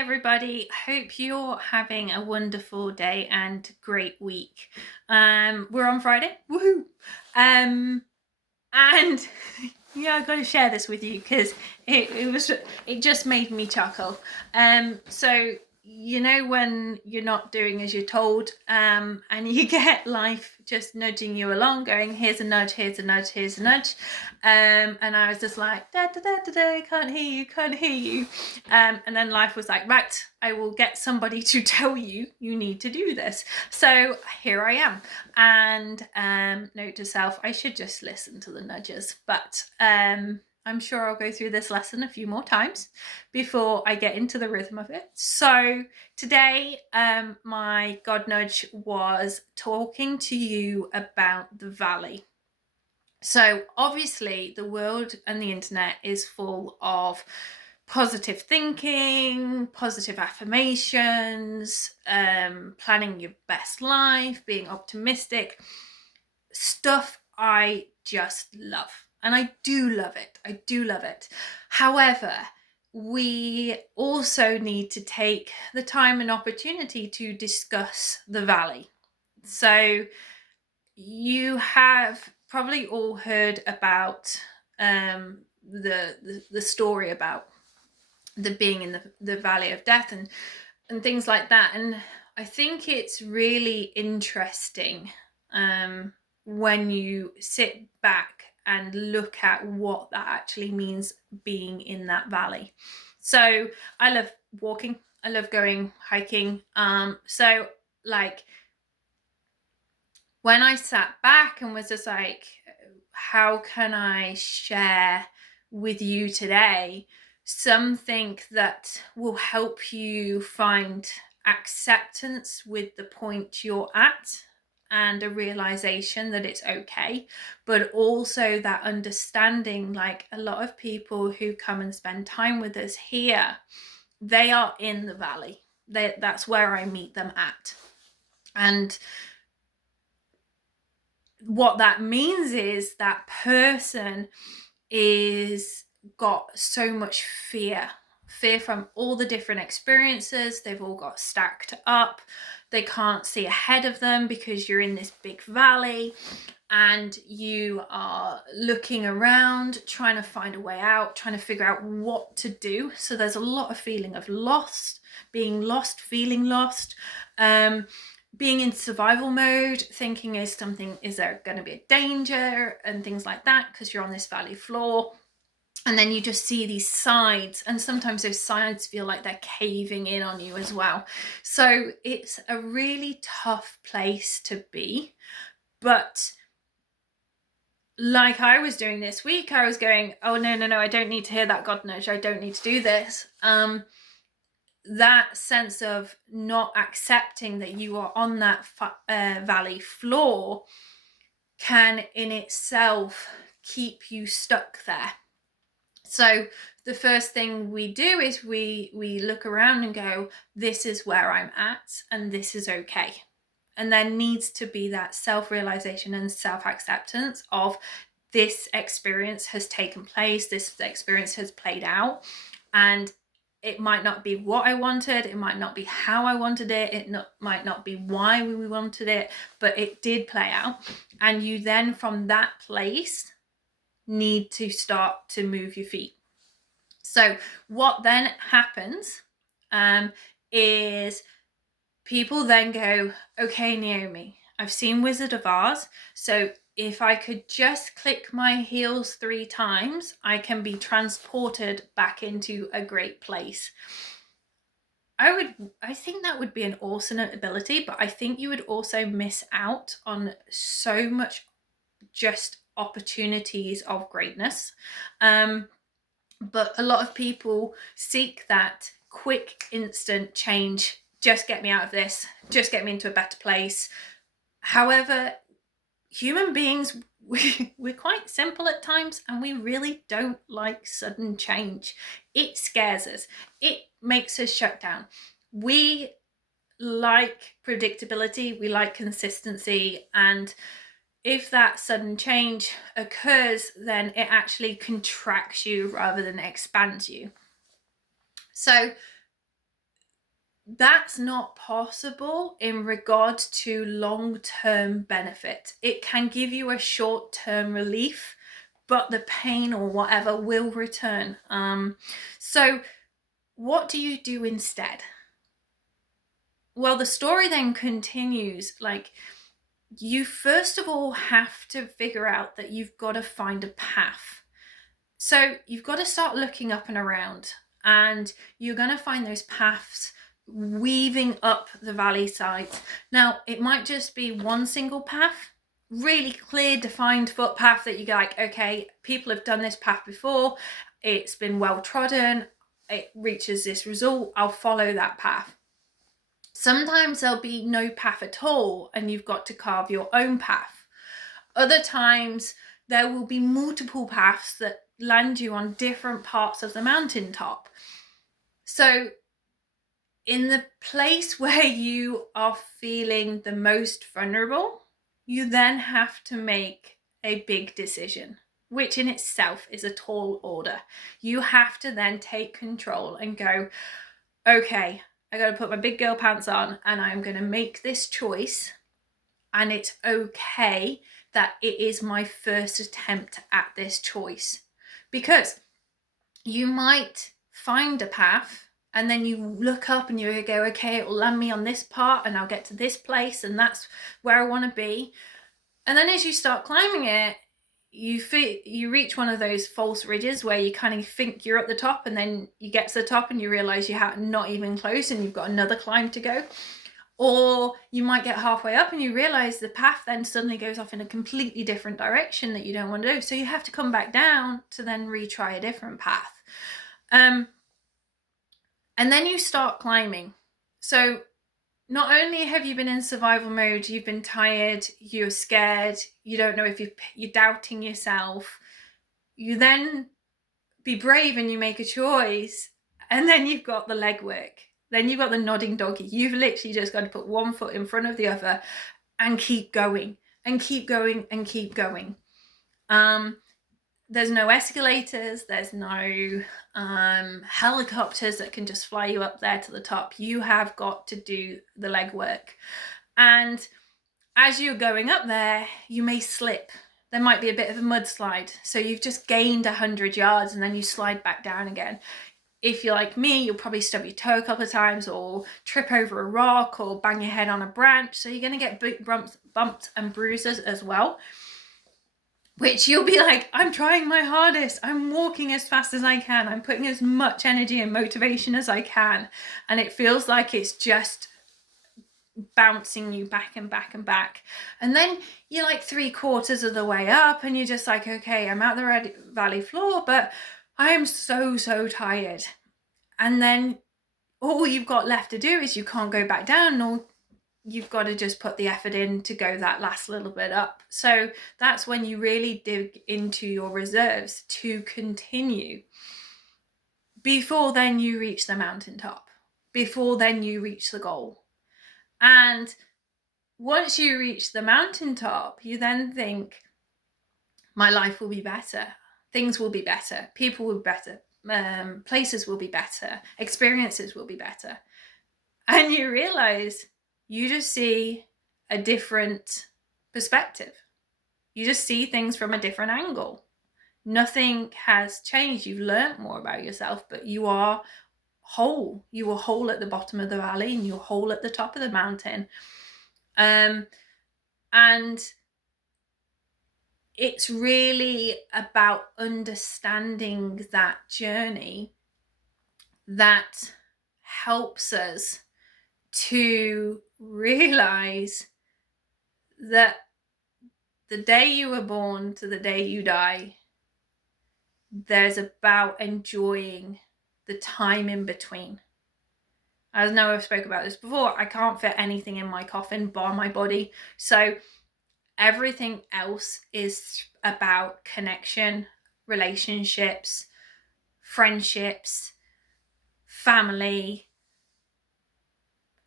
everybody. Hope you're having a wonderful day and great week. We're on Friday. Woohoo! And yeah, I got to share this with you because it just made me chuckle. So when you're not doing as you're told, and you get life just nudging you along, going, here's a nudge, here's a nudge, here's a nudge. And I was just like, da da da da da, can't hear you, can't hear you. And then life was like, right, I will get somebody to tell you need to do this. So here I am. And note to self, I should just listen to the nudges, but I'm sure I'll go through this lesson a few more times before I get into the rhythm of it. So today, my God nudge was talking to you about the valley. So obviously the world and the internet is full of positive thinking, positive affirmations, planning your best life, being optimistic, stuff I just love. And I do love it. I do love it. However, we also need to take the time and opportunity to discuss the valley. So you have probably all heard about the story about the being in the valley of death and things like that. And I think it's really interesting when you sit back and look at what that actually means, being in that valley. So I love walking, I love going hiking. So like when I sat back and was just like, how can I share with you today something that will help you find acceptance with the point you're at and a realization that it's okay, but also that understanding, like a lot of people who come and spend time with us here, they are in the valley. That's where I meet them at. And what that means is that person is got so much fear from all the different experiences they've all got stacked up. They can't see ahead of them because you're in this big valley and you are looking around, trying to find a way out, trying to figure out what to do. So there's a lot of feeling of lost, being lost, feeling lost, being in survival mode, thinking is there going to be a danger and things like that because you're on this valley floor. And then you just see these sides, and sometimes those sides feel like they're caving in on you as well. So it's a really tough place to be. But like I was doing this week, I was going, oh no, I don't need to hear that God nudge, I don't need to do this. That sense of not accepting that you are on that valley floor can in itself keep you stuck there. So the first thing we do is we look around and go, this is where I'm at and this is okay. And there needs to be that self-realization and self-acceptance of this experience has taken place, this experience has played out, and it might not be what I wanted, it might not be how I wanted it, might not be why we wanted it, but it did play out. And you then from that place need to start to move your feet. So what then happens is people then go, okay, Naomi, I've seen Wizard of Oz, so if I could just click my heels 3 times, I can be transported back into a great place. I think that would be an awesome ability, but I think you would also miss out on so much just opportunities of greatness. But a lot of people seek that quick, instant change. Just get me out of this. Just get me into a better place. However, human beings, we're quite simple at times and we really don't like sudden change. It scares us. It makes us shut down. We like predictability. We like consistency. And if that sudden change occurs, then it actually contracts you rather than expands you. So that's not possible in regards to long-term benefit. It can give you a short-term relief, but the pain or whatever will return. So what do you do instead? Well, the story then continues. Like, you first of all have to figure out that you've got to find a path. So you've got to start looking up and around, and you're going to find those paths weaving up the valley sides. Now, it might just be one single path, really clear, defined footpath that you go like, okay, people have done this path before, it's been well trodden, it reaches this result, I'll follow that path. Sometimes there'll be no path at all, and you've got to carve your own path. Other times there will be multiple paths that land you on different parts of the mountaintop. So in the place where you are feeling the most vulnerable, you then have to make a big decision, which in itself is a tall order. You have to then take control and go, okay, I got to put my big girl pants on and I'm going to make this choice. And it's okay that it is my first attempt at this choice, because you might find a path and then you look up and you go, okay, it will land me on this part and I'll get to this place and that's where I want to be. And then as you start climbing it, you reach one of those false ridges where you kind of think you're at the top, and then you get to the top and you realize you're not even close and you've got another climb to go. Or you might get halfway up and you realize the path then suddenly goes off in a completely different direction that you don't want to do. So you have to come back down to then retry a different path. And then you start climbing. So not only have you been in survival mode, you've been tired, you're scared, you don't know if you're doubting yourself. You then be brave and you make a choice. And then you've got the legwork. Then you've got the nodding doggy. You've literally just got to put one foot in front of the other and keep going and keep going and keep going. There's no escalators, there's no helicopters that can just fly you up there to the top. You have got to do the legwork. And as you're going up there, you may slip. There might be a bit of a mudslide. So you've just gained 100 yards and then you slide back down again. If you're like me, you'll probably stub your toe a couple of times or trip over a rock or bang your head on a branch. So you're going to get bumps and bruises as well, which you'll be like, I'm trying my hardest. I'm walking as fast as I can. I'm putting as much energy and motivation as I can. And it feels like it's just bouncing you back and back and back. And then you're like 3/4 of the way up and you're just like, okay, I'm at the valley floor, but I am so tired. And then all you've got left to do is you can't go back down, or you've got to just put the effort in to go that last little bit up. So that's when you really dig into your reserves to continue. Before then you reach the mountaintop. Before then you reach the goal. And once you reach the mountaintop, you then think, my life will be better. Things will be better. People will be better. Places will be better. Experiences will be better. And you realize you just see a different perspective. You just see things from a different angle. Nothing has changed. You've learned more about yourself, but you are whole. You were whole at the bottom of the valley and you're whole at the top of the mountain. And it's really about understanding that journey that helps us to realize that the day you were born to the day you die, there's about enjoying the time in between. As Noah spoke about this before, I can't fit anything in my coffin bar my body. So everything else is about connection, relationships, friendships, family,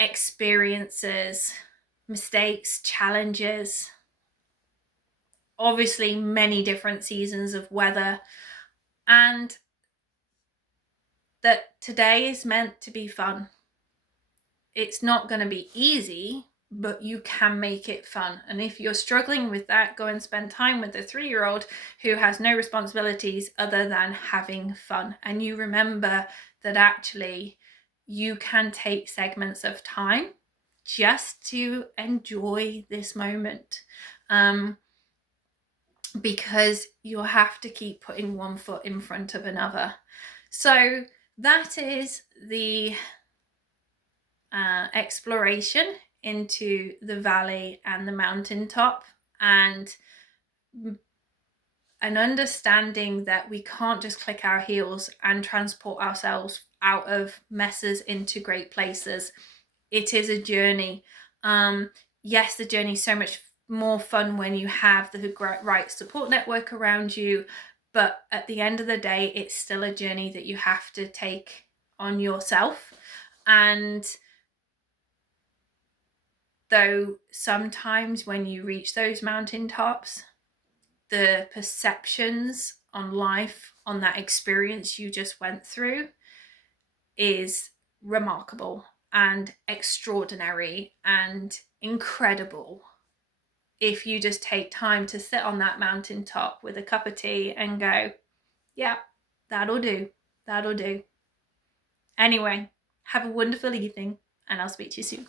experiences, mistakes, challenges, obviously many different seasons of weather, and that today is meant to be fun. it's not going to be easy, but you can make it fun. And if you're struggling with that, go and spend time with a 3-year-old who has no responsibilities other than having fun. And you remember that actually you can take segments of time just to enjoy this moment. Because you'll have to keep putting one foot in front of another. So that is the exploration into the valley and the mountaintop, and an understanding that we can't just click our heels and transport ourselves out of messes into great places. It is a journey. Yes, the journey is so much more fun when you have the right support network around you, but at the end of the day, it's still a journey that you have to take on yourself. And though sometimes when you reach those mountaintops, the perceptions on life, on that experience you just went through, is remarkable and extraordinary and incredible. If you just take time to sit on that mountaintop with a cup of tea and go, yeah, that'll do, that'll do. Anyway, have a wonderful evening, and I'll speak to you soon.